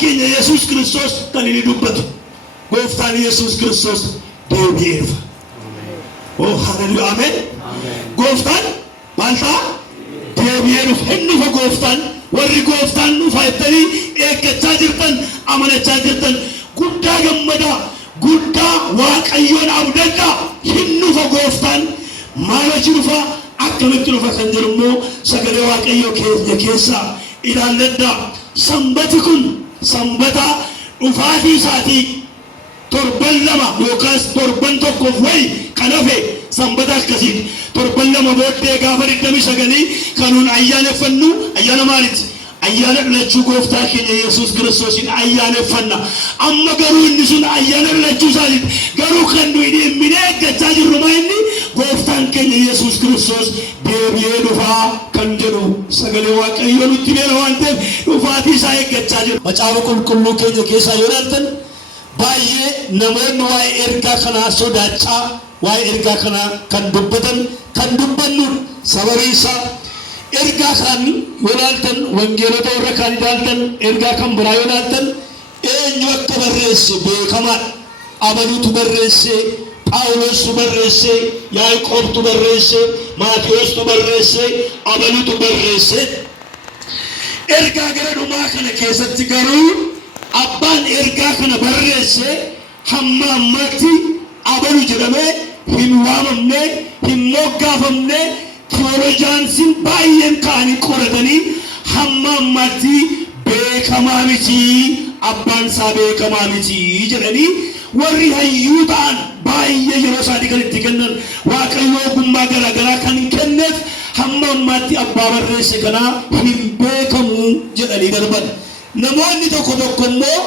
keenya Yesuus Kiristoos kan inni dubbatu. Gooftaan Yesuus Kiristoos deebi'eera. Oh haleluuyaa ameen. Gooftaan maal ta'a? Deebi'eera. Inni fa gooftaan warri gooftaan dhufa jettanii eeggachaa jirtan amanachaa jirtan guddaa gammadaa guddaa Waaqayyoon abdadhaa. Inni fa gooftaan maal achi dhufa akkamitti dhufa kan jedhu immoo sagalee Waaqayyoo keenya keessaa ilaalladhaa. Sanbati kun sanbata dhufaatii isaatii torban lama yookaas torban tokkoof wayi kan hafe sanbata akkasiiti. Torban lama booddee gaafa 29 kanuun ayyaaneffannu ayyaana maaliiti? Ayyaana dhalachuu gooftaa keenya Yesuus Kiristoosin ayyaaneffanna. Amma garuu inni sun ayyaana dhalachuu isaatiif garuu kan nuyi dhimmine eeggachaa jirru maa inni gooftaan keenya Yesuus Kiristoos deebi'ee dhufaa kan jedhu sagalee Waaqayyoo nutti beela waan ta'eef dhufaatii isaa eeggachaa jiru. Macaafa qulqulluu keenya keessaa yoo ilaaltan baay'ee namoonni waa'ee ergaa kanaa sodaachaa waa'ee ergaa kanaa kan dubbatan kan dubbannu sababii isaa ergaa kan yoo ilaaltan wangeelota warra kaan ilaaltan ergaa kan biraa yoo ilaaltan eenyu akka barreesse beekamaadha. Abaluutu barreesse, Phaawulostu barreesse, Yaaqoobtu barreesse, Maatiyoostu barreesse, Abaluutu barreesse. Ergaa gara dhumaa kana keessatti garuu abbaan ergaa kana barreesse hamma ammatti Abalu jedhamee hin waamamne hin moggaafamne. Teolojiyaansin baay'een kaanii qoratanii hamma ammatti beekamaa miti abbaan isaa beekamaa miti jedhanii warri hayyuu ta'an baay'ee yeroo isaanii kan itti kennan Waaqayyoo ogummaa garaagaraa kan kenneef hamma ammatti abbaa barreesse kanaa hin beekamu jedhanii darban. Namoonni tokko tokko immoo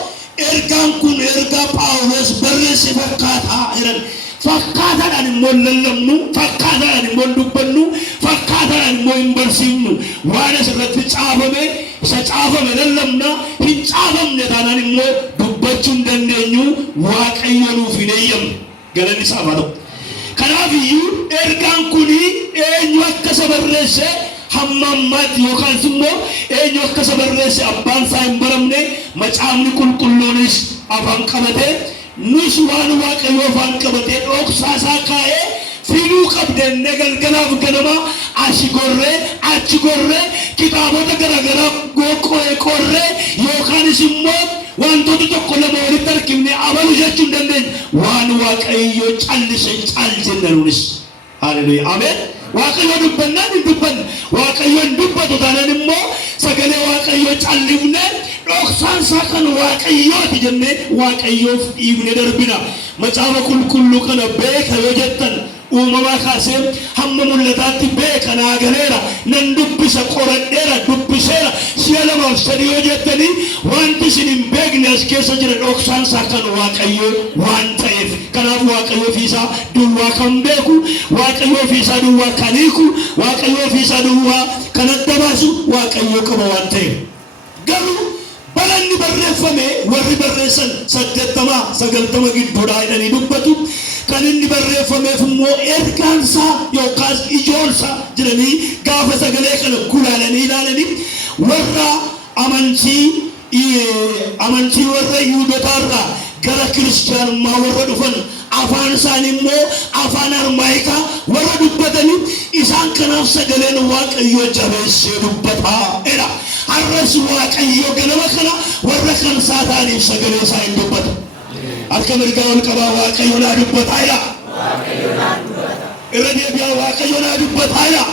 ergaan kun ergaa Phaawulos barreesse fakkaataa jedhan. Fakkaataadhaan immoo lallabnu, fakkaataadhaan immoo dubbannu, fakkaataadhaan immoo hin barsiifnu. Waan asirratti caafame isa caafame lallabna, hin caafamne taanaan immoo dubbachuu hin dandeenyu. Waaqayyo nuuf hin eeyyamu. Galanni isaaf haa ta'u. Kanaafiyyuu ergaan kuni eenyu akka isa barreesse hamma ammaatti yookaan immoo eenyu akka isa barreesse abbaan isaa hin baramne macaafni qulqulluunis afaan qabatee nus waan Waaqayyoo afaan qabatee dhoksaa isaa kaa'ee fiduu qabdeen galgalaaf ganama achi gorree achi gorree kitaabota garaagaraa qorree yookaanis immoo wantoota tokko lama walitti harkifne abalu jechuu hin dandeenye. Waan Waaqayyoo callisee caaljennanuunis. Haleluuyaa ameen. Waaqayyoo dubbannaan hin dubbanne Waaqayyoon dubbatu taanaan immoo sagalee Waaqayyoo callifne dhoksaan isaa kan Waaqayyooti jennee Waaqayyoof dhiibne darbina. Macaafa qulqulluu kana beeka yoo jettan uumamaa kaasee hamma mul'ataatti beeka naa galeera nan dubbisa qoradheera dubbiseera si'a lamaaf sadii yoo jettanii wanti isin hin beekne as keessa jira dhoksaan isaa kan Waaqayyoo waan ta'eef. Kanaaf Waaqayyoo ofii isaa duwwaa kan beeku, Waaqayyoo ofii isaa duwwaa kan hiiku, Waaqayyoo ofii isaa duwwaa kan adda baasu Waaqayyoo qaba waan ta'eef. Garuu balanni barreeffame warri barreessan 80-90 gidduudhaa jedhanii dubbatu. Kan inni barreeffameef immoo ergaansaa yookaas ijoolsaa jedhanii gaafa sagalee kana gulaalanii ilaalanii warra amantii warra Yihuudootaarraa gara kiristaanummaa warra dhufan afaan isaanii immoo afaan Armaayikaa warra dubbatanii isaan kanaaf sagaleen Waaqayyoo jabeessee dubbataa jedha. Har'as Waaqayyoo ganama kana warra kan isaa ta'aniif sagalee isaa hin dubbatu. Harka mirgaa ol qabaa Waaqayyoo naa dubbataa jedha. Irra deebi'aa Waaqayyoo naa dubbataa jedha.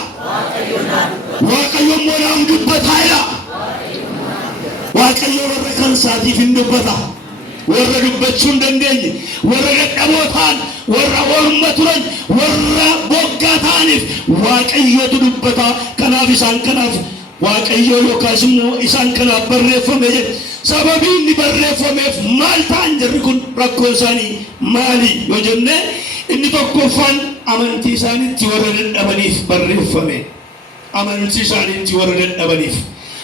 Waaqayyoo immoo naaf dubbataa jedha. Waaqayyoo warra kan isaatiif hin dubbata. Warra dubbachuu hin dandeenye, warra dadhaboo ta'an, warra orma turan, warra boggaa ta'aniif Waaqayyootu dubbata. Kanaaf isaan kanaaf Waaqayyoo yookaas immoo isaan kanaaf barreeffame jedhe. Sababii inni barreeffameef maal ta'an jarri kun rakkoon isaanii maali yoo jenne inni tokkoffaan amantii isaaniitti warra dadhabaniif barreeffame. Amantii isaaniitti warra dadhabaniif.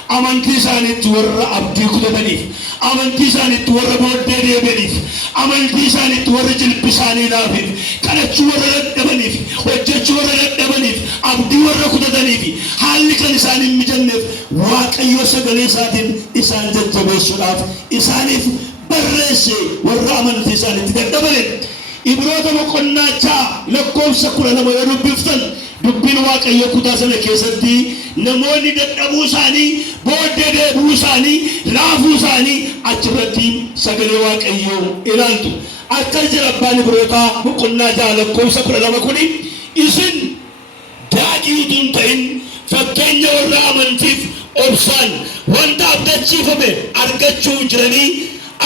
amantii isaaniitti warra abdii kutataniif, amantii isaaniitti warra booddee deebi'aniif, amantii isaaniitti warra jilbi isaanii laafiif, kadhachuu warra dadhabaniif, hojjechuu warra dadhabaniif, abdii warra kutataniif, haalli kan isaan hin mijanneef Waaqayyo sagalee isaatiin isaan jajjabeessuudhaaf isaaniif barreesse warra amantii isaaniitti dadhabaniif. Ibroota boqonnaa 6 lakkoofsa 12 yoo dubbiftan dubbiin Waaqayyo kutaa sana keessatti namoonni dadhabuu isaanii, booddee deebi'uu isaanii, laafuu isaanii achirratti sagalee Waaqayyoo ilaaltu. Akkas jedha abbaan Ibrootaa boqonnaa 6 lakkoofsa 12 kuni isin daadhii utuu hin ta'in fakkeenya warra amantiif obsaan wanta abdachiifame argachuu jiranii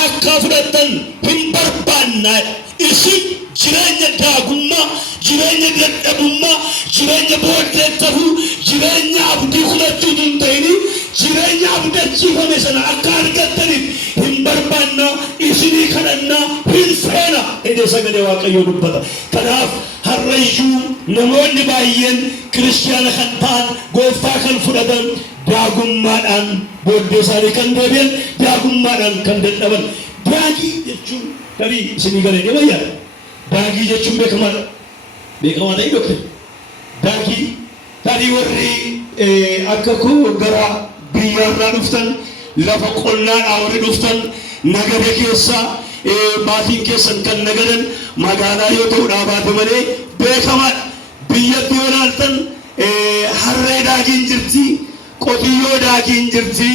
akka fudhatan hin barbaanna. Isin jireenya daagummaa, jireenya dadhabummaa, jireenya booddee ta'uu, jireenya abdii kutachuu hin ta'in jireenya abdachiifame sana akka argataniif hin barbaanna, isinii kadhannaa hin feena jedhee sagalee Waaqayyoo dubbata. Kanaaf har'ayyuu namoonni baay'een kiristaana kan ta'an, gooftaa kan fudhatan daagummaadhaan booddee isaanii kan deebi'an, daagummaadhaan kan dadhaban. Daagii jechuun tarii isinii galee ni wayyaa. Daagii jechuun beekamaadha. Beekamaa ta'ii dhokte. Daagii tarii warri akka koo gara biyyaarraa dhuftan, lafa qonnaadhaa warri dhuftan, nagada keessa maatiin keessan kan nagadan magaalaa yoo ta'u dhaabaate malee beekamaadha. Biyyatti yoo ilaaltan harree daagiin jirti, qotiyyoo daagiin jirti,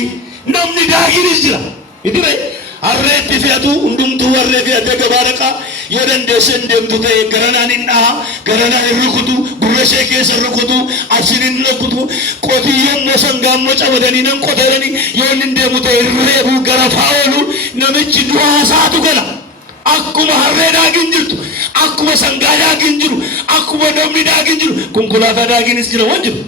namni daagiinis jira. Itti harreetti fe'atu hundumtuu warree fe'atee gabaa dhaqaa yoo dandeessee hin deemtu ta'e garanaan hin dhaha, garanaan hin rukutu, gurra ishee keessa rukutu, asin hin rukutu. Qotiyyoon moo sangaan moo camadanii nan qotatanii yoo hin deemu ta'e reebuu garafaa oolu namichi du'a isaatu gala. Akkuma harree daagiin jirtu, akkuma sangaa daagiin jiru, akkuma namni daagiin jiru, konkolaataa daagiinis jira waan jiru.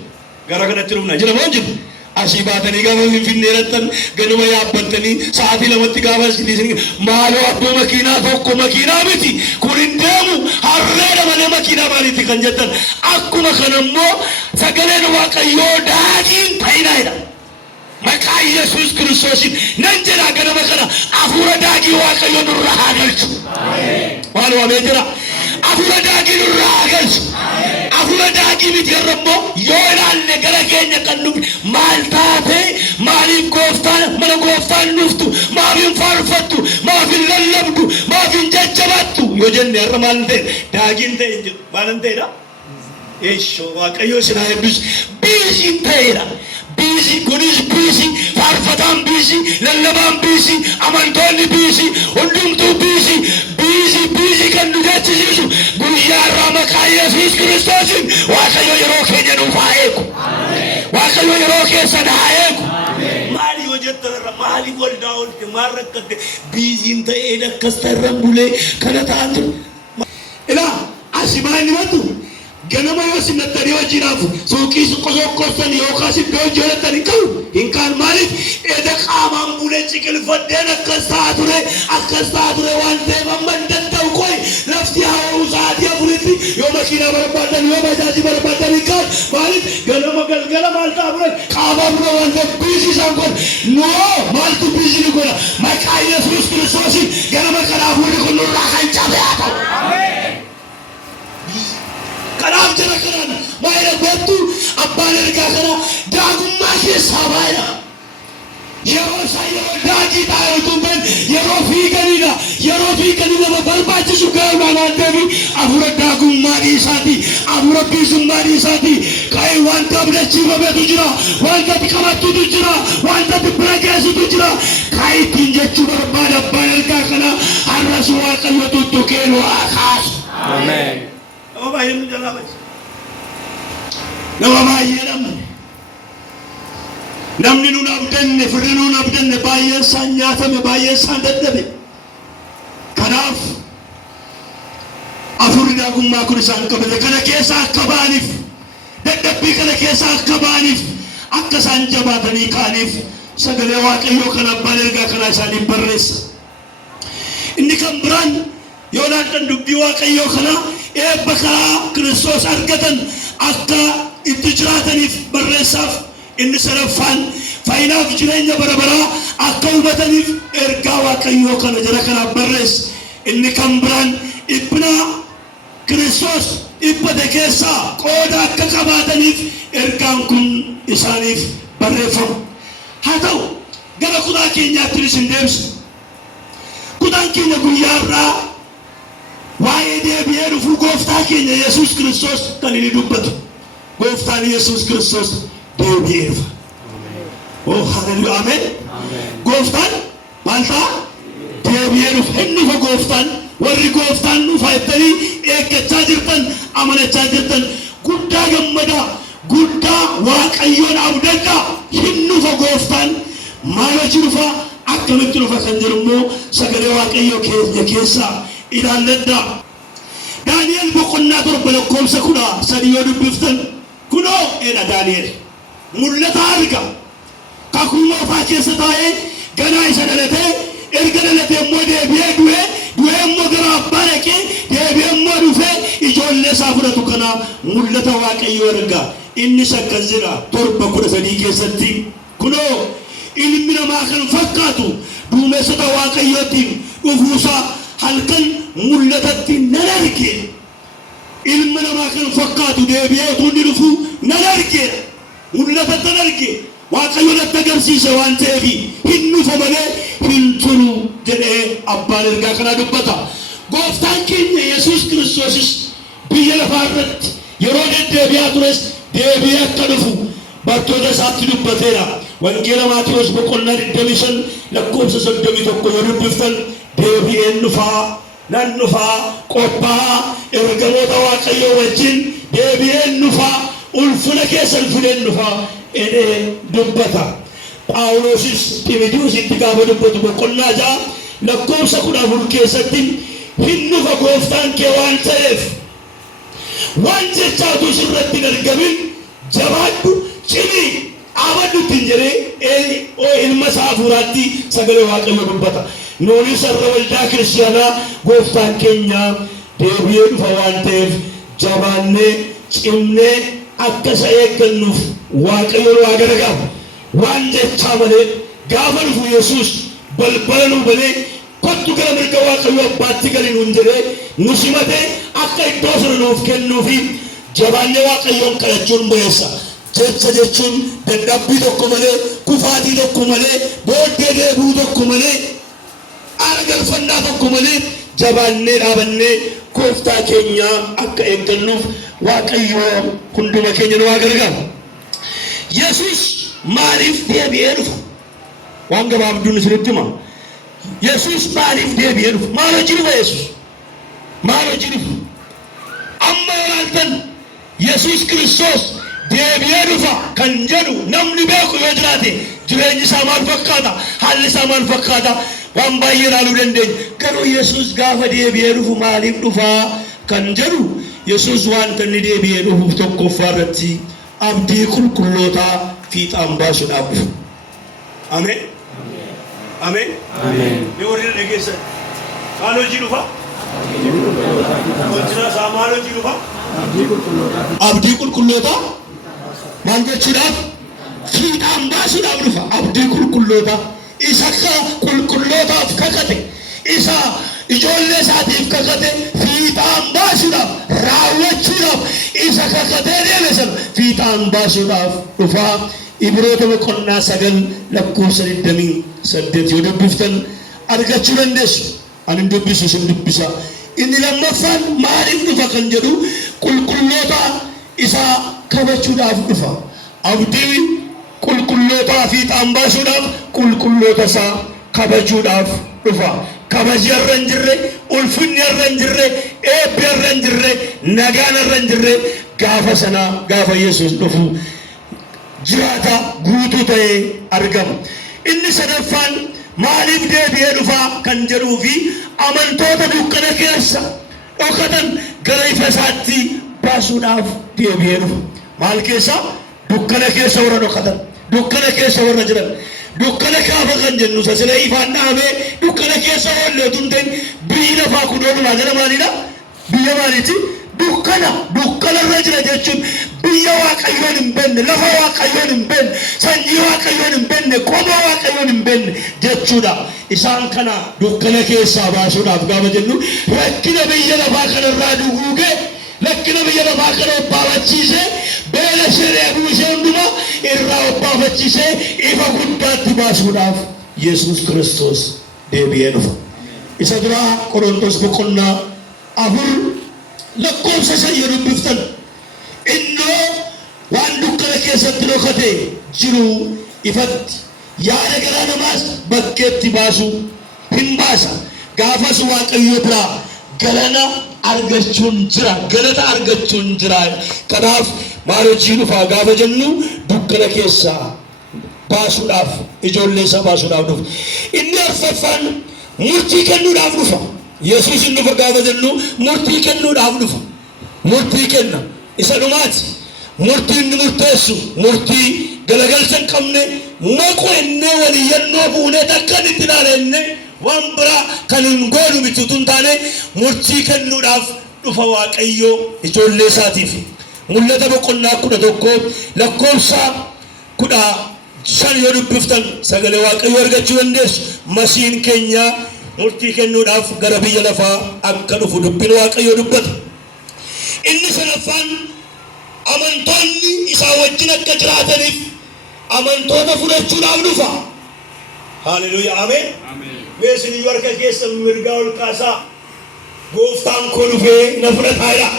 Gara kanatti dhufna jira waan jiru. Asii baatanii gaafa Finfinnee dhattan ganuma yaabbattanii sa'aatii lamatti gaafa asii maaloo abboo makiinaa tokko makiinaa miti kun hin deemu harreedha malee makiinaa maaliitti kan jettan. Akkuma kanammoo sagaleen Waaqayyoo daagiin ta'inaayidha. Maqaa Yesuus Kiristoosiin nan jedhaa ganama kana hafuura daagii Waaqayyoo nurraa haa galchu. Waan waamee jira hafuura daagii nurraa haa galchu. Hafuura daagii miti irrammoo yoo ilaalle gara keenya kan nuuf maal taate maaliif gooftaan mana gooftaan dhuftu maaf hin faarfattu maaf hin lallabdu maaf hin jajjabattu yoo jenne irra maal ta'e daagiin ta'e jiru maal ta'edha. Eeshoo Waaqayyoo sinaa eebbisu biisiin ta'edha. Biisi kunis biisi, faarfataan biisi, lallabaan biisi, amantoonni biisi, hundumtuu biisi. Biisi kan nu jechisiisu guyyaa irraa maqaa Yesuus Kiristoosiin Waaqayyo yeroo keenya nuuf haa eegu. Waaqayyo yeroo keessan haa eegu. Maali yoo jettan irra maali waldaa oolte maal rakkatte biisiin ta'ee akkas tarraan bulee kana ta'an jiru. Ilaa asii maal nimatu ganama yoo sinnattanii hojiidhaaf suuqii qosoqqooftan yookaas iddoo hojjetan hin kaan maaliif edda qaamaan bulee ciqilfadheen akkas ta'a ture waan ta'eef amma hin danda'u qoy lafti haa'uu sa'aatii afuritti yoo makiinaa barbaadan yoo bajaajii barbaadan hin kaan maaliif ganama galgala maal ta'a ture qaamaa bura waan ta'eef biisii isaan godha noo maaltu biisii ni godha maqaa Yesuus Kiristoosiin ganama kanaaf hundi kun nurraa kan cabe haa ta'u. Kanaaf jara kanaan maayila beektu abbaan ergaa kana daagummaa keessaa baay'ina. Yeroo isaa yeroo daagii taa'ee utuu hin yeroo fiiganidha. Yeroo fiiganii nama barbaachisu gaa'uudhaan deemi hafuura daagummaa dhiisaati, hafuura biisummaa dhiisaati. Ka'ee wanta abdachiifametu jira, wanta qabattutu jira, wanta bira geessitu jira. Ka'ee ittiin jechuu barbaada abbaan ergaa kana har'as Waaqayyo tuttuqee nu haa kaasu. Ameen. Nama baay'ee nu jalaa baay'ee. Nama baay'ee dhamne. Namni nuun abdanne, firri nuun abdanne baay'een isaan nyaatame, baay'een isaan dadhabe. Kanaaf hafuurri daagummaa kun isaan qabate kana keessa akka ba'aniif, dadhabbii kana keessa akka ba'aniif, akka isaan jabaatanii ka'aniif sagalee Waaqayyoo kana abbaan ergaa kana isaaniif barreessa. Inni kan biraan yoo ilaaltan dubbii Waaqayyoo kana eebba karaa Kiristoos argatan akka itti jiraataniif barreessaaf. Inni sadaffaan faayinaaf jireenya bara baraa akka hubataniif ergaa Waaqayyoo kana jara kanaaf barreesse. Inni kan biraan dhiphina Kiristoos dhiphate keessaa qooda akka qabaataniif ergaan kun isaaniif barreeffama. Haa ta'u gara kutaa keenyaatti isin deebisa. Kutaan keenya guyyaa irraa waa'ee deebi'ee dhufuu gooftaa keenya Yesuus Kiristoos kan inni dubbatu. Gooftaan Yesuus Kiristoos deebi'ee dhufa. Oh haleluuyaa ameen. Gooftaan maal ta'a? Deebi'ee dhufa. Inni dhufa gooftaan. Warri gooftaan dhufa jettanii eeggachaa jirtan, amanachaa jirtan guddaa gammadaa, guddaa Waaqayyoon abdadhaa. Hin dhufa gooftaan. Maaliif dhufa? Akkamitti dhufa kan jedhu immoo sagalee Waaqayyoo keenya keessaa ilaalladhaa. Daani'el boqonnaa 7 lakkoofsa 13 yoo dubbiftan kunoo eedha Daani'el mul'ata arga. Kakuu moofaa keessa taa'ee ganaa isa dhalatee erga dhalatee immoo deebi'ee du'ee immoo gara abbaa dhaqee deebi'ee immoo dhufee ijoollee isaa fudhatu kana mul'ata Waaqayyoo arga. Innis akkas jedha 7:13 keessatti kunoo ilmi namaa kan fakkaatu duumessota Waaqayyootiin dhufuusaa halkan mul'atatti nan arge. Ilmi namaa kan fakkaatu deebi'ee tuunni dhufu nan arge. Mul'atatti nan arge. Waaqayyoon akka agarsiise waan ta'eef hin dhufa malee hin turu jedhee abbaan ergaa kana dubbata. Gooftaan keenya Yesuus Kiristoosis biyya lafaa irratti yeroo deddeebi'aa tures deebi'ee akka dhufu bartoota isaatti dubbateera. Wangeela Maatiyos boqonnaa 25 lakkoofsa 31 yoo dubbiftan deebi'een dhufaa nan dhufaa qophaa'aa ergamoota Waaqayyoo wajjin deebi'een dhufaa ulfina keessan fudheen dhufaa jedhee dubbata. Phaawulosis Xiimotewositti gaafa dubbatu boqonnaa 6 lakkoofsa 14 keessatti hin dhufa gooftaan kee waan ta'eef waan jechaatu sirratti hin argamin jabaadhu cimii abadduutiin jedhee ilma isaa hafuuraatti sagalee Waaqayyoo dubbata. Nuunis har'a waldaa kiristaanaa gooftaan keenya deebi'ee dhufa waan ta'eef jabaannee cimnee akka isa eeggannuuf Waaqayyoon waa gargaaru. Waan jechaa malee gaafa dhufu Yesuus balbala nu banee kottu gara mirga Waaqayyoo abbaatti galii nuun jedhee nu simatee akka iddoo sana nuuf kennuufi jabaannee Waaqayyoon kadhachuun bu'eessa. Jecha jechuun dadhabbii tokko malee, kufaatii tokko malee, booddee deebi'uu tokko malee, argalfannaa tokko malee jabaannee dhaabannee gooftaa keenya akka eeggannuuf Waaqayyoo hunduma keenya nu haa gargaaru. Yesuus maaliif deebi'ee dhufa? Waan gabaabduun isinitti hima. Yesuus maaliif deebi'ee dhufa? Maal hojii dhufa Yesuus? Maal hojii dhufa? Amma yoo ilaaltan Yesuus Kiristoos deebi'ee dhufa kan jedhu namni beeku yoo jiraate jireenyi isaa maal fakkaata? Haalli isaa maal fakkaata? Waan baay'ee ilaaluu dandeenya. Garuu Yesuus gaafa deebi'ee dhufu maaliif dhufaa kan jedhu Yesuus wanta inni deebi'ee dhufuuf tokkoffaa irratti abdii qulqullootaa fiixaan baasuudhaaf dhufa. Ameen. Ameen. Ameen. Ni warri dhageessan maal hojii dhufa? Hojii isaa maal hojii dhufa? Abdii qulqullootaa maal jechuudhaaf? Fiixaan baasuudhaaf dhufa. Abdii qulqullootaa isa qulqullootaaf kakate, isa ijoollee isaatiif kakate fiixaan baasuudhaaf raawwachuudhaaf isa kakatee deeme sana fiixaan baasuudhaaf dhufaa. Ibroota boqonnaa 9 lakkoofsa 28 yoo dubbiftan argachuu dandeessu. Ani dubbisu isin dubbisa. Inni lammaffaan maaliif dhufa kan jedhu qulqulloota isa kabachuudhaaf dhufa. Abdii qulqullootaa fiixaan baasuudhaaf qulqulloota isaa kabajuudhaaf dhufa. Kabaji irra hin jirre, ulfinni irra hin jirre, eebbi irra hin jirre, nagaan irra hin jirre gaafa sana gaafa Yesuus dhufu jiraata guutuu ta'ee argama. Inni sadaffaan maaliif deebi'ee dhufaa kan jedhuu fi amantoota dukkana keessa dhokatan gara ifa isaatti baasuudhaaf deebi'ee dhufa. Maal keessa? Dukkana keessa warra dhokatan, dukkana keessa warra jiran. Dukkana kaafa kan jennu sasila ifaan dhaabee dukkana keessa oollee tun ta'in biyyi lafaa kudoonuma gara maalidha? Biyya maaliiti? dukkana irra jira jechuun biyya Waaqayyoon hin beekne, lafa Waaqayyoon hin beekne, sanyii Waaqayyoon hin beekne, qomoo Waaqayyoon hin beekne jechuudha. Isaan kana dukkana keessaa baasuudhaaf gaafa jennu rakkina biyya lafaa kanarraa duguugee, rakkina biyya lafaa kana obbaafachiisee, beela siree buusee hundumaa irraa obbaafachiisee ifa guddaatti baasuudhaaf Yesuus Kiristoos deebi'ee dhufa. Isa duraa Qorontos boqonnaa 4 lakkoofsa 5 yoo dubbiftan, innoo waan dukkana keessatti dhokate jiru ifatti, yaada garaa namaas bakkeetti baasuu hin baasa. Gaafas Waaqayyo biraa galata argachuun jira. Kanaaf maal hojii dhufaa gaafa jennu dukkana keessaa baasuudhaaf, ijoollee isaa baasuudhaaf dhufa. Inni arfaffaan murtii kennuudhaaf dhufa. Yesuus inni dhufa gaafa jennu murtii kennuudhaaf dhufa. Murtii kenna isa dhumaati. Murtii inni murteessu murtii galagalcha hin qabne, maquu ennee waliyyannoo fuunee takka itti ilaalenne waan biraa kan hin goonu miti utuu hin taane murtii kennuudhaaf dhufa Waaqayyo ijoollee isaatiif. Mul'ata boqonnaa 11 lakkoofsa 15 yoo dubbiftan sagalee Waaqayyo argachuu dandeessu. Masiin keenya murtii kennuudhaaf gara biyya lafaa akka dhufu dubbiin Waaqayyo dubbata. Inni sadaffaan amantoonni isaa wajjin akka jiraataniif amantoota fudhachuudhaaf dhufa. Haleluuyaa, ameen. Beesin iyyuu harka keessa mirgaa ol kaasaa. Gooftaan koo dhufee na fudhataadha.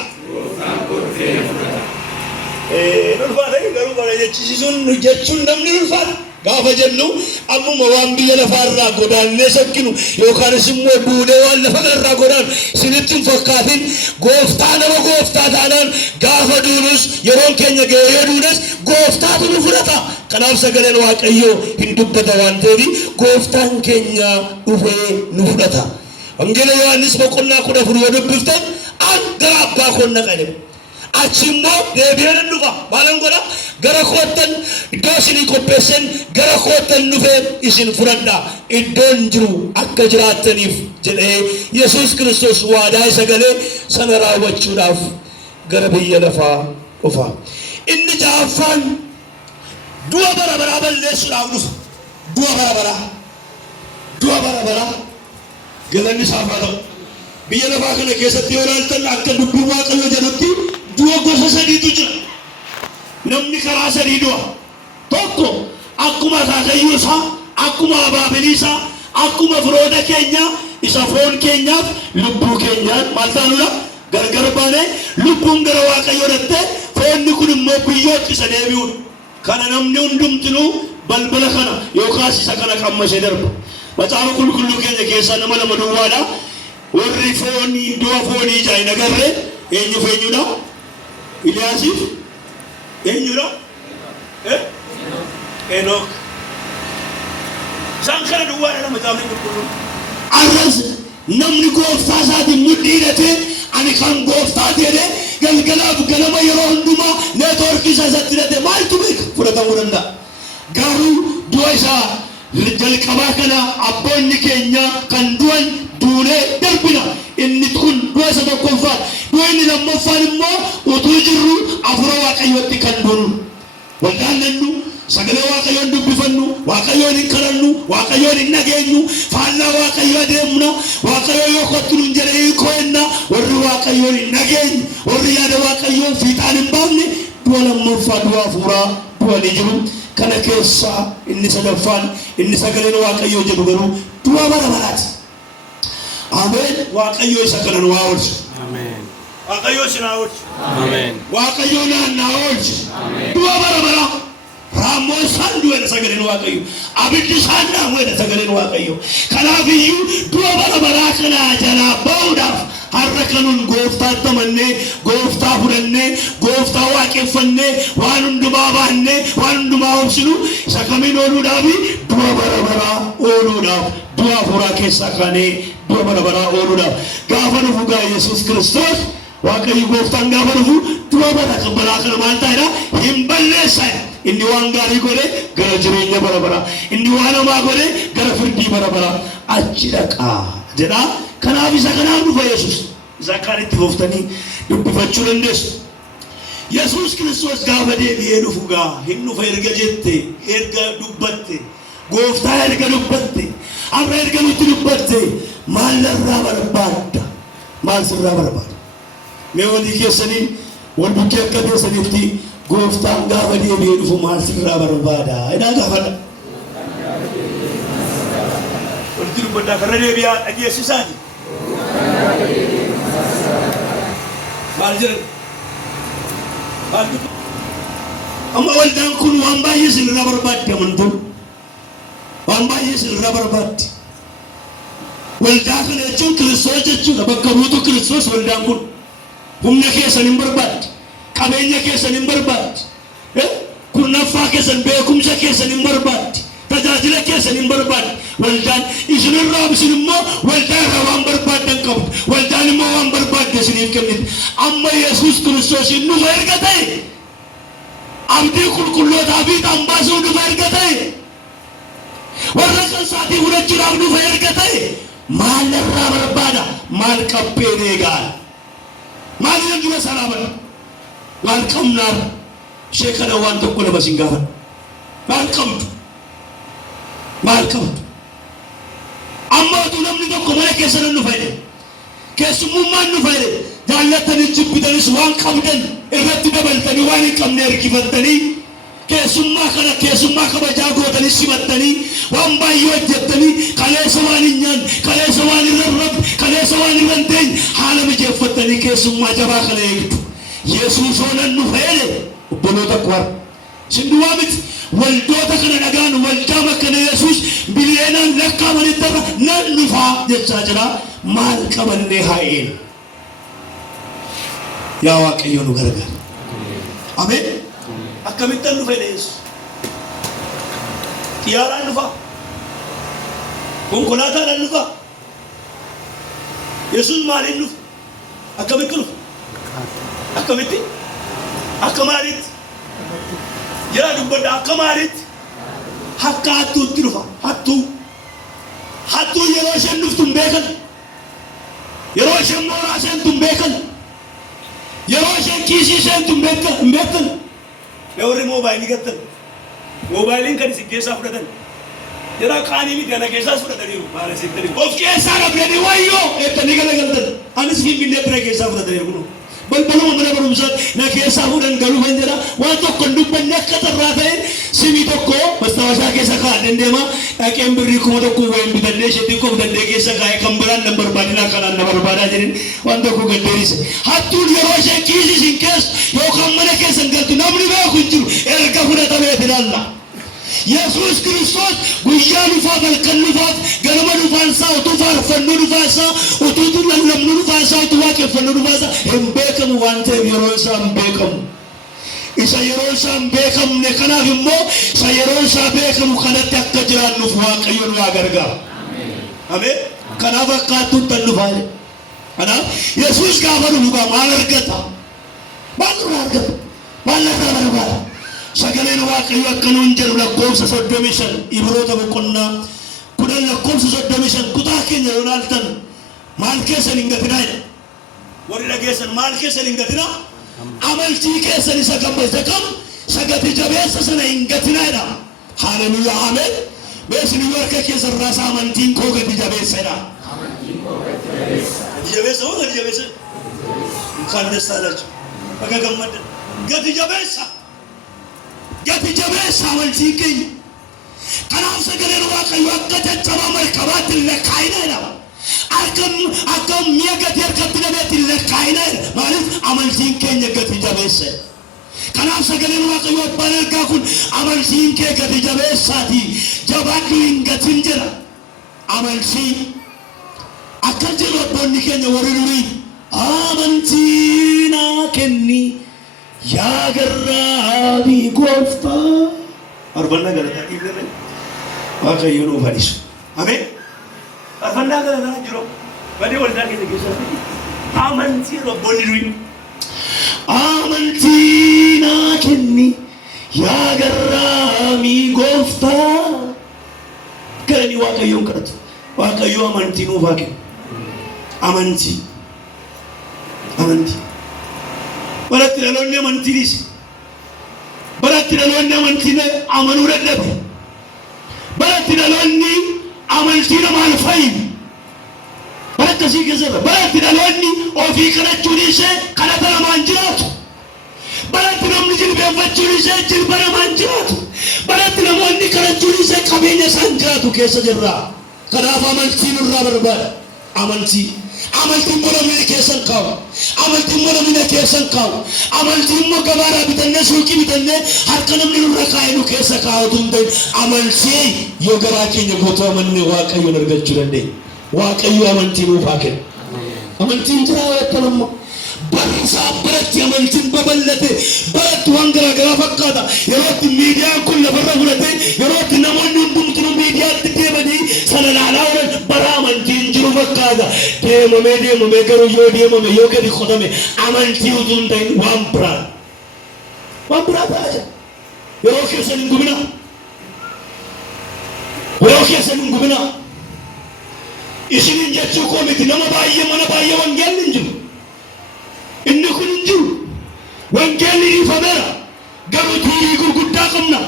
Ulfaata garuu bara jechuun namni ulfaata. Gaafa jennu ammuma waan biyya lafaarraa godaannee shakkinu yookaanis immoo duunee waan lafa kanarraa godaannu isinitti hin fakkaatin. Gooftaa nama gooftaa taanaan gaafa duunus yeroon keenya ga'ee yoo duunes gooftaatu nu fudhata. Kanaaf sagaleen Waaqayyoo hin dubbata waan ta'eef gooftaan keenya dhufee nu fudhata. Wangeela Yohaannis boqonnaa 14 yoo dubbiftan gara abbaa koo dhaqane. Achimmoo deebi'ee dhufa. Maalan godha? Gara koottan iddoo isinii qopheessan gara koottan dhufee isin fudhadha. Iddoon jiru akka jiraattaniif jedhee Yesuus Kiristoos waadaa isa galee sana raawwachuudhaaf gara biyya lafaa dhufa. Inni ja'affaan du'a bara baraa balleessuudhaaf dhufa. Du'a bara baraa galanni isaaf haa ta'u. Biyya lafaa kana keessatti yoo ilaaltan akka dubbii Waaqayyoo jedhutti du'a gosa sadiitu jira. Namni karaa sadii du'a. Tokko akkuma akaakayyuu isaa, akkuma abaabilii isaa, akkuma firoota keenya isa foon keenyaaf lubbuu keenyaan maal taanudha? Gargar baanee lubbuun gara Waaqayyoo dhattee foonni kun immoo biyyootti isa deebi'uudha. Kana namni hundumtinuu balbala kana yookaas isa kana qammasee darba. Macaafa qulqulluu keenya keessaa nama lama duwwaadha. Warri foonii du'a foonii ijaa hin agarre eenyuudha? Iliyaasiif eenyudha? Enook. Isaan kana duwwaadha nama Macaafa qulqulluu. Arras namni gooftaa isaatiin mudhii hidhatee ani kan gooftaa jedhee galgalaaf ganama yeroo hundumaa neetwoorkii isaa isatti hidhatee maaltu beeka fudhatamuu danda'a. Garuu du'a isaa jalqabaa kana abboonni keenya kan du'an duunee darbina. Inni kun du'a isa tokkoffaa. Du'a inni lammaffaan immoo utuu jirru afura Waaqayyootti kan duunu. Waldaallannu sagalee Waaqayyoon dubbifannu, Waaqayyoon hin kadhannu, Waaqayyoon hin dhageenyu, faallaa Waaqayyoo adeemna. Waaqayyoo yoo kottu nuun jedhee hiikoo enna. Warri Waaqayyoon hin dhageenyu, warri yaada Waaqayyoon fiixaan hin baafne du'a lammaffaa du'a afuuraa du'a ni jiru. Kana keessaa inni sadaffaan inni sagaleen Waaqayyoo jedhu garuu du'a bara baraati. Ameen. Waaqayyoo isa kana nu haa oolchu. Ameen. Waaqayyoo isin haa oolchu. Ameen. Waaqayyoo naannaa oolchu. Du'a bara baraa. Raammoo isaan du'eedha sagaleen Waaqayyoo. Abiddi isaan dhaamuudha sagaleen Waaqayyoo. Kanaafiyyuu du'a bara baraa kanaa jalaa ba'uudhaaf har'a kanuun gooftaatti amannee, gooftaa fudhannee, gooftaa waaqeffannee, waan hundumaa baannee, waan hundumaa obsinu isa kamiin ooluudhaaf du'a bara baraa ooluudhaaf du'a afuuraa keessaa kaanee du'a bara baraa ooluudhaaf gaafa dhufu gaa Yesuus Kiristoos Waaqayyo gooftaan gaafa dhufu du'a bara baraa kana maal ta'edha? Hin balleessa. Inni waan gaarii godhe gara jireenya bara baraa, inni waan hamaa godhe gara firdii bara baraa achi dhaqaa jedha. Kanaaf isa kanaaf dhufa Yesuus. Zakaritti boftanii dubbifachuu dandeessu. Yesuus Kiristoos gaafa deebi'ee dhufugaa hin dhufa erga jette erga dubbatte gooftaa erga dubbatte amma erga nutti dubbatte maal irraa barbaadda? Maal sirraa barbaada? Mee walii keessanii wal bukkee akka keessanitti gooftaan gaafa deebi'ee dhufu maal sirraa barbaada? Idhaa gaafadha. Walitti dubbaddaa karra deebi'aa dhageessisaati. Maal jedhan? Amma waldaan kun waan baay'ee sirraa barbaadde amantuu. Waan baay'ee sirraa barbaadde. Waldaa kana jechuun Kiristoos jechuudha. Bakka buutuu Kiristoos waldaan kun. Humna keessan hin barbaadde. Qabeenya keessan hin barbaadde. Kurnaffaa keessan beekumsa keessan hin barbaadde. Tajaajila keessan hin barbaadde. Waldaan isinirraa isin immoo waldaa irraa waan barbaaddan qabdu. Waldaan immoo waan barbaadde isiniif kennite. Amma Yesuus Kiristoos hin dhufa erga ta'e. Abdii qulqullootaa fi xambaasuu dhufa erga ta'e. Warra kan saatii fudhachuudhaaf dhufa erga ta'e. Maal irraa barbaada? Maal qabbeen eegaa? Maal hin dura salaamata? Maal qabnaar? Ishee kana waan tokko lama sin gaafadha. Maal qabdu? Maal qabdu? Amma utuu namni tokko mana keessa nan dhufa jedhe. Keessummummaan dhufa jedhe. Jaallatanii jibbitanis waan qabdan irratti dabaltanii waan hin qabne ergifattanii keessummaa kana keessummaa kabajaa gootanii simattanii waan baay'ee hojjettanii kaleessa waan hin nyaanne kaleessa waan hin rarrabne kaleessa waan hin ranteenye haala mijeeffattanii keessummaa jabaa kana eegdu. Yesuus oonan dhufa jedhe obboloota kwar sinduwaa miti waldoota kana dhagaan waldaa makkana Yesuus biliyeenaan lakkaa'amanitti irra nan dhufaa jechaa jira. Maal qabannee haa eegnu? Yaa Waaqayyo nu gargaara. Ameen. Akkamittan dhufa Yesuus? Xiyyaaraan dhufa? Konkolaataadhaan dhufa? Yesuus maaliin dhufa? Akkamitti dhufa? Akkamitti? Akka maalitti? Jira dubbadha akka maalitti? Akka hattuutti dhufa. Hattuu. Hattuu yeroo isheen dhuftu hin beekan. Yeroo isheen mooraa seentu hin beekan. Yeroo isheen kiisii seentu hin beekan. Warri moobaayilii gattan. Moobaayiliin kan isin keessaa fudhatan. Jira qaanii miti ana keessaas fudhataniiru. Maal isin of keessaa dhabdanii wayyoo eettanii galagaltan. Anis finfinnee bira keessaa fudhataniiru kunoo. Balbaluma mana barumsaatti na keessaa fuudhan galuu kan jedha waan tokko hin dubbanne akka tarraa ta'e simii tokko mastaawashaa keessa kaa'adhan deema dhaqeen birrii 1,000 wayin bitannee isheetii qof dandee keessa kaa'ee kan biraan nan barbaadinaa kanaan na barbaadaa jedhin waan tokko gaddeerise. Hattuun yeroo isheen kiisii isin keessa yookaan mana keessan galtu namni beeku hin jiru erga fudhatameef ilaalla. Yesuus Kiristoos guyyaa dhufaaf halkan dhufaaf galma dhufaansaa utuu faarfannuu dhufaasaa utuu lallabnuu dhufaasaa utuu waaqeffannuu dhufaasaa hin beekamu waan ta'eef yeroo isaa hin beekamu. Isa yeroo isaa hin beekamne kanaaf immoo isa yeroo isaa beekamu kanatti akka jiraannuuf Waaqayyo nu haa gargaaru. Ameen. Kanaaf akkaattuun tan dhufaa jedhe. Kanaaf Yesuus gaafa dhufu maal argata? Maal irraa argata? Maal irraa barbaada? Sagaleen Waaqayyo akka nuun jedhu lakkoofsa 35 Ibroota boqonnaa 10 lakkoofsa 35 kutaa keenya yoo ilaaltan maal keessan hin gatinaa jedha. Warri dhageessan maal keessan hin gatinaa? Amantii keessan isa gabbate kam isa gati jabeessa sana hin gatinaa jedha. Haaleluyyaa ameen. Beesni warka keessa irraas amantiin koo gati jabeessa jedha. Gati jabeessa moo gati jabeessa? Kan dessaa lachu bakka gammadda gati jabeessa. Gati jabeessa amantiin keenya. Kanaaf sagaleen Waaqayyo akka caccabaa malkabaatti illee kaayina jedhama. Akka mi'a gati harkatti dhabeetti illee kaayina jedha. Maaliif amantiin keenya gati jabeessa. Kanaaf sagaleen Waaqayyo abbaan ergaa kun amantiin kee gati jabeessaati. Jabaadhu hin gatin jedha. Amantii akka jedhu abboonni keenya warri durii amantii naa kenni. Yaa garraabii gooftaa. Arbannaa galataa dhiibdame. Waaqayyo nuuf hadisu. Ameen. Arbannaa galataa jiru. Badee waldaa keenya keessatti amantii abboonni durii. Amantii naa kenni. Yaa garraabii gooftaa. Waaqayyoon kadhatu. Waaqayyo amantii nuuf haa kennu. Amantii. amantii. Baratti dhaloonni amantiinis baratti dhaloonni amantiin amanuu dadhabe. Baratti dhaloonni amantii namaan fayyadu. Baratti asii keessatti baratti dhaloonni ofii kadhachuun ishee kadhata namaan jiraatu. Baratti namni jilbeenfachuun ishee jilba namaan jiraatu. Baratti namoonni kadhachuun ishee qabeenya isaan jiraatu keessa jirra. Kanaaf amantiin irraa barbaada. Amantiin moromina keessan kaa'u. Amantiin moromina keessan kaa'u. Amantiin immoo gabaadhaa bitannee suuqii bitannee harka namni nurra kaa'e nu keessa kaa'atu hin ta'in. Amantii yoo garaa keenya guutuu amannee Waaqayyoon argachuu dandeenya. Waaqayyo amantii nuuf haa kennu. Amantiin jiraa yakkanamma. Barumsaa biratti amantiin babal'ate baratti waan garaagaraa fakkaata. Yeroo itti miidiyaan kun lafarra fudhate yeroo itti namoonni hundumtuu miidiyaatti deemanii sana ilaalaa oolan bara amantiin jiru fakkaata. Deemamee garuu yoo deemame yoo gadi qotame amantii utuu hin ta'in waan biraa ta'aa jira. Yeroo keessan hin gubinaa. Yeroo keessan hin gubinaa. Isinin jechuu koo miti nama baay'ee mana baay'ee wangeelli hin jiru. Inni kun hin jiru. Wangeelli dhiifameera. Garuu tirii gurguddaa qabna.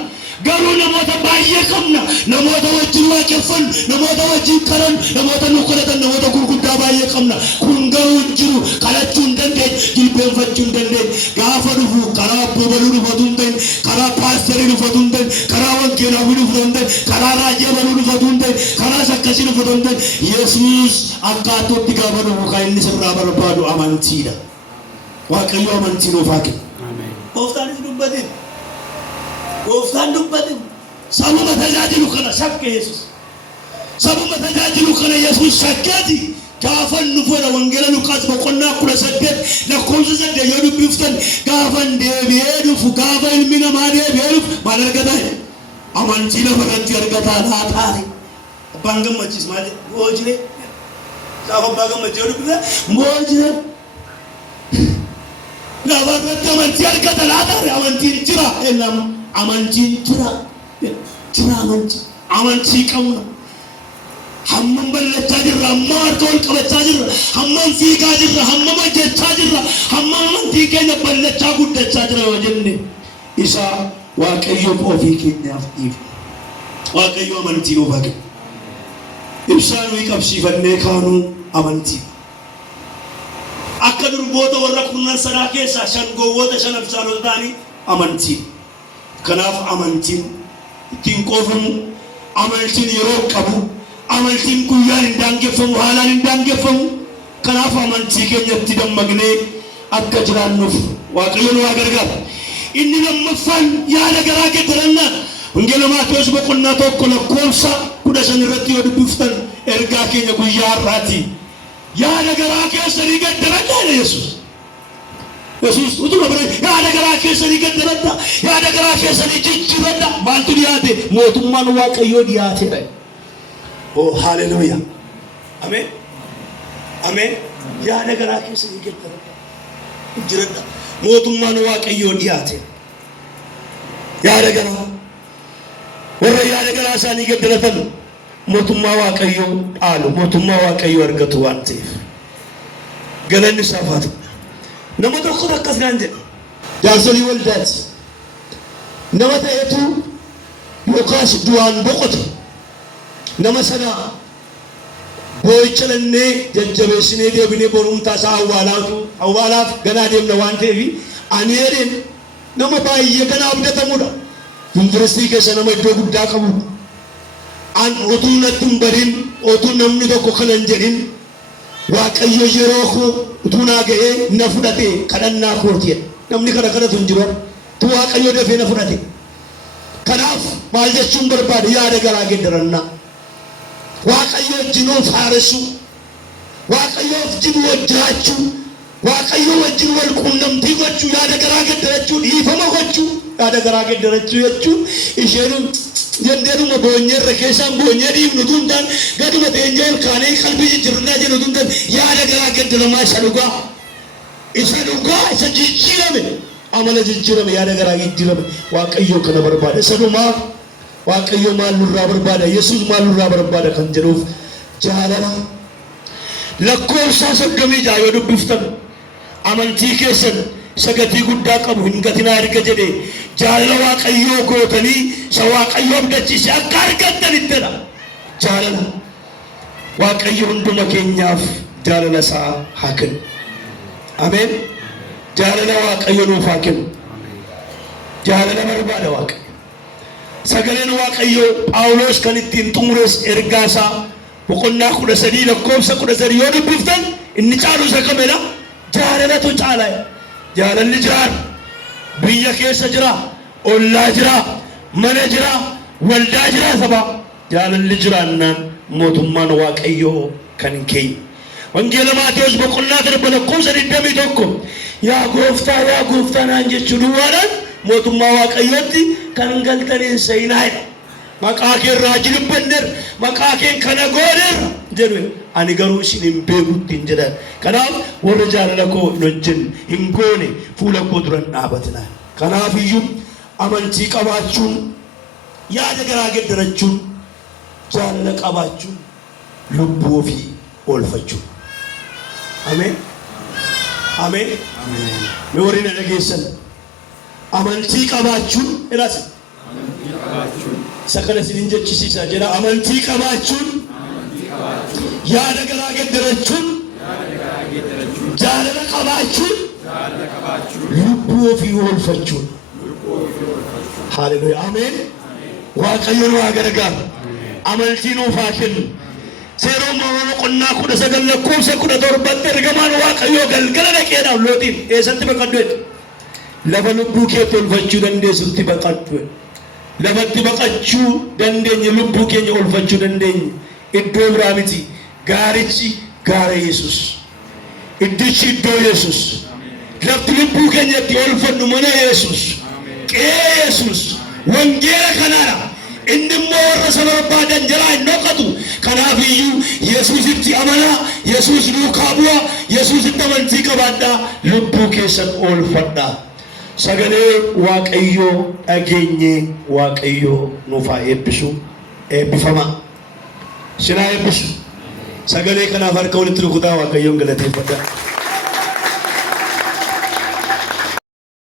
Garuu namoota baay'ee qabna. Namoota wajjin waaqeffannu, namoota wajjin kadhannu, namoota nu kadhatan, namoota gurguddaa baay'ee qabna. Kun garuu hin jiru. Kadhachuu hin dandeenye, jilbeenfachuu hin dandeenye. Gaafa dhufu karaa abboobaluu dhufatu hin ta'in, karaa paasterii dhufatu hin ta'in, karaa wangeelaawwii dhufatu hin ta'in, karaa raajii abaluu dhufatu hin ta'in, karaa sakkasii dhufatu hin ta'in. Yesuus akkaatootti gaafa dhufu kan inni sirraa barbaadu amantiidha. Waaqayyo amantii nuuf haa kennu. Gooftaanis dubbatin. Gooftaan dubbatin. Sababa tajaajilu kana shakke Yesuus. Sababa tajaajilu kana Yesuus shakkeeti. Gaafa nu fuudha wangeela Luqaas boqonnaa 18 lakkoofsa 8 yoo dubbiftan gaafa deebi'ee dhufu gaafa ilmi namaa deebi'ee dhufu maal argataa? Amantii lafarratti argataa laataare. Abbaan gammachiis maali? Moo jire? Gaafa abbaa gammachii yoo dubbifte moo jire? Gaafa irratti amantii argata laataare amantiin jira. Amantiin jira. Jira amantii qabna. Hammam bal'achaa jirra, hammam harka ol qabachaa jirra, hammam fiigaa jirra, hammam hojjechaa jirra, hammam amantii keenya bal'achaa guddachaa jira yoo jenne isa Waaqayyo ofii keenyaaf dhiifna. Waaqayyo amantii nuuf haa kennu. Ibsaa nuyi qabsiifannee kaanuu amantii. Akka durboota warra kurnan sadaa keessaa 5 gowwoota 5 absaalota ta'anii amantii. Kanaaf amantiin ittiin qoofamu, amantiin yeroo qabu, amantiin guyyaan hin daangeffamu, haalaan hin daangeffamu. Kanaaf amantii keenyatti dammaqnee akka jiraannuuf Waaqayyo nu haa gargaaru. Inni lammaffaan yaada garaa geeddarannaa. Wangeela Maatewos boqonnaa 1 lakkoofsa 15 irratti yoo dubbiftan ergaa keenya guyyaa har'aati. Yaada garaa keessanii geeddarannaa Yesuus. Yesuus utuma bira yaada garaa keessanii geeddarannaa. Yaada garaa keessanii jijjiirannaa. Maaltu dhiyaate? Mootummaan Waaqayyoo dhiyaateera. Oh, hallelujah. Amen. Amen. Yaada garaa keessanii geeddarannaa. Jijjiirannaa. Mootummaan Waaqayyoo dhiyaateera. Yaada garaa. Warra yaada garaa isaanii geeddaratan mootummaa Waaqayyoo dhaalu, mootummaa Waaqayyoo argatu waan ta'eef. Galanni isaaf haa ta'u. Nama tokko akkas naan jedhe. Jaarsolii waldaati. Nama ta'etu yookaas du'aan boqote. Nama sana boo'icha lannee jajjabeessinee deebinee borumtaa isaa awwaalaaf ganaa deemna waan ta'eef ani jedheen nama baay'ee ganaa abdatamudha. Yuunivarsiitii keessa nama iddoo guddaa qabu. An otuu natti hin barin, otuu namni tokko kana hin jedhin Waaqayyo yeroo koo utuu naa ga'ee na fudhate kadhannaa kooti. Namni kana kadhatu hin jiru. Tu Waaqayyo dafee na fudhate. Kanaaf maal jechuun barbaade yaada garaa geeddarannaa. Waaqayyo wajjin of haaressu. Waaqayyo wajjin jiraachuu. Waaqayyo wajjin wal quunnamtii gochuu, yaada garaa geeddarachuu, dhiifama gochuu, yaada garaa geeddarachuu jechuun isheen jendeeduma boonyeerra keessaan boonyee dhiifnu tuntaan gaduma teenyee ilkaanii qalbii jijjiirannaa jennu tuntaan yaada garaa geeddaramaa isa dhugaa isa jijjiirame amala jijjiirame yaada garaa jijjiirame Waaqayyo kana barbaada. Sanumaa Waaqayyo maal nurraa barbaada? Yesuus maal nurraa barbaada kan jedhuuf jaalala lakkoofsa 36 yoo dubbiftan amantii keessan sagatii guddaa qabu hin gatinaa erga jedhe jaalala waaqayyoo gootanii isa waaqayyoo abdachiise akka argattanittidha. Jaalala waaqayyo hunduma keenyaaf jaalala isaa haa kennu. Ameen. Jaalala waaqayyo nuuf haa kennu. Jaalala barbaada waaqayyo. Sagaleen waaqayyo Phaawulos kan ittiin xumures ergaa isaa boqonnaa 13 lakkoofsa 13 yoo dubbiftan inni caalu isa kamedha? Jaalalatu caala. Jaalalli jiraan biyya keessa jira, ollaa jira, mana jira, waldaa jira saba. Jaalalli jiraannaan mootummaan waaqayyoo kan keenya. Wangeela Maatewos boqonnaa 7 lakkoofsa 21 yaa gooftaa naan jechuu duwwaadhaan mootummaa waaqayyootti kan galtaniin seenaadha. Maqaa kee irraa jilbanneer, maqaa kee kana gooneer jedhu ani garuu isin hin beekutti hin jedhan. Kanaaf warra jaalala koo wajjin hin goone fuula koo duran dhaabatina. Kanaaf iyyuu amantii qabaachuun, yaada garaa geddarachuun, jaalala qabaachuun, lubbuu ofii oolfachuun. Ameen. Ameen. Mee warri na dhageessan amantii qabaachuun ilaas isa kana isin jechisiisa jedha. Amantii qabaachuun, yaada garaa geddarachuun, jaalala qabaachuun, lubbuu ofii oolfachuun. Haleluuyaa. Ameen. Waaqayyo nu haa gargaaru. Amantii nuuf haa kennu. Seeroo Uumamaa boqonnaa 19 lakkoofsa 17 ergamaan waaqayyoo galgala dhaqeedhaaf Looxiin eessatti baqadhu? Lafa lubbuu keetti oolfachuu dandeessutti baqadhu. Lafatti baqachuu dandeenye, lubbuu keenya oolfachuu dandeenye iddoo biraa miti. Gaarichi gaara Yesuus. Iddichi iddoo Yesuus. Lafti lubbuu keenyatti oolfannu mana Yesuus. Qe'ee Yesuus. Wangeela kanaadha. Inni immoo warra isa barbaadan jalaa hin dhokatu. Kanaaf iyyuu Yesuusitti amanaa, Yesuus duukaa bu'aa, Yesuusitti amantii qabaadhaa, lubbuu keessan oolfadhaa. Sagalee waaqayyoo dhageenye waaqayyoo nuuf haa eebbisu. Eebbifama. Sinaa eebbisu. Sagalee kanaaf harka walitti rukutaa waaqayyoon galateeffadhaa.